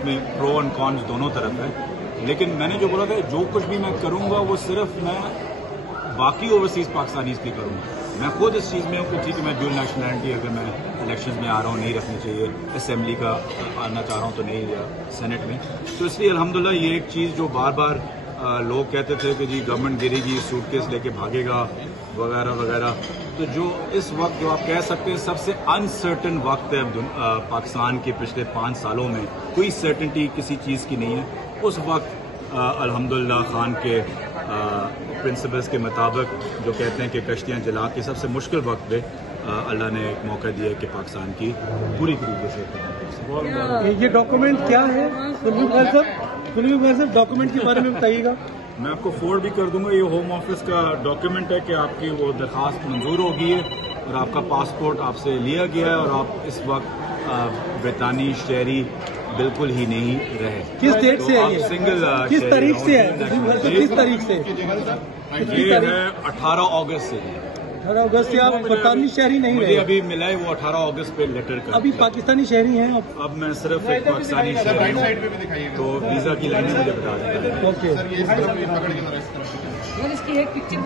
उसमें pro and cons दोनों तरफ है। लेकिन मैंने जो बोला था, जो कुछ भी मैं करूंगा वो सिर्फ मैं बाकी ओवरसीज पाकिस्तानीज की करूंगा। मैं खुद इस चीज़ में हूँ कि ठीक है, मैं ड्यूल नेशनलिटी अगर मैं इलेक्शंस में आ रहा हूँ नहीं रखनी चाहिए, असेंबली का आना चाह रहा हूँ तो नहीं, या सेनेट में। तो इसलिए अल्हम्दुलिल्लाह ये एक चीज़ जो बार बार लोग कहते थे कि जी गवर्नमेंट गिरेगी, सूटकेस लेके भागेगा वगैरह वगैरह, तो जो इस वक्त जो आप कह सकते हैं सबसे अनसर्टन वक्त है पाकिस्तान के पिछले 5 सालों में, कोई सर्टेनिटी किसी चीज़ की नहीं है। उस वक्त अल्हम्दुलिल्लाह खान के प्रिंसिपल्स के मुताबिक जो कहते हैं कि कश्तियाँ जला के सबसे मुश्किल वक्त पे अल्लाह ने एक मौका दिया कि पाकिस्तान की पूरी तरीके से। ये डॉक्यूमेंट क्या है जुल्फिकार साहब, डॉक्यूमेंट के बारे में बताइएगा। मैं आपको फॉरवर्ड भी कर दूंगा। ये होम ऑफिस का डॉक्यूमेंट है कि आपकी वो दरखास्त मंजूर हो गई है और आपका पासपोर्ट आपसे लिया गया है और आप इस वक्त ब्रितानी शहरी बिल्कुल ही नहीं रहे। किस डेट से है ये? सिंगल किस तारीख से है? किस तारीख से? ये है 18 अगस्त से। 18 अगस्त से आप ब्रितानी शहरी नहीं रहे? अभी मिला है वो 18 अगस्त पे लेटर कर। अभी पाकिस्तानी शहरी हैं आप? अब मैं सिर्फ एक पाकिस्तानी शहरी हूँ, तो वीजा की लाइनें मुझे बता दें। ओके। इसकी एक पिक्चर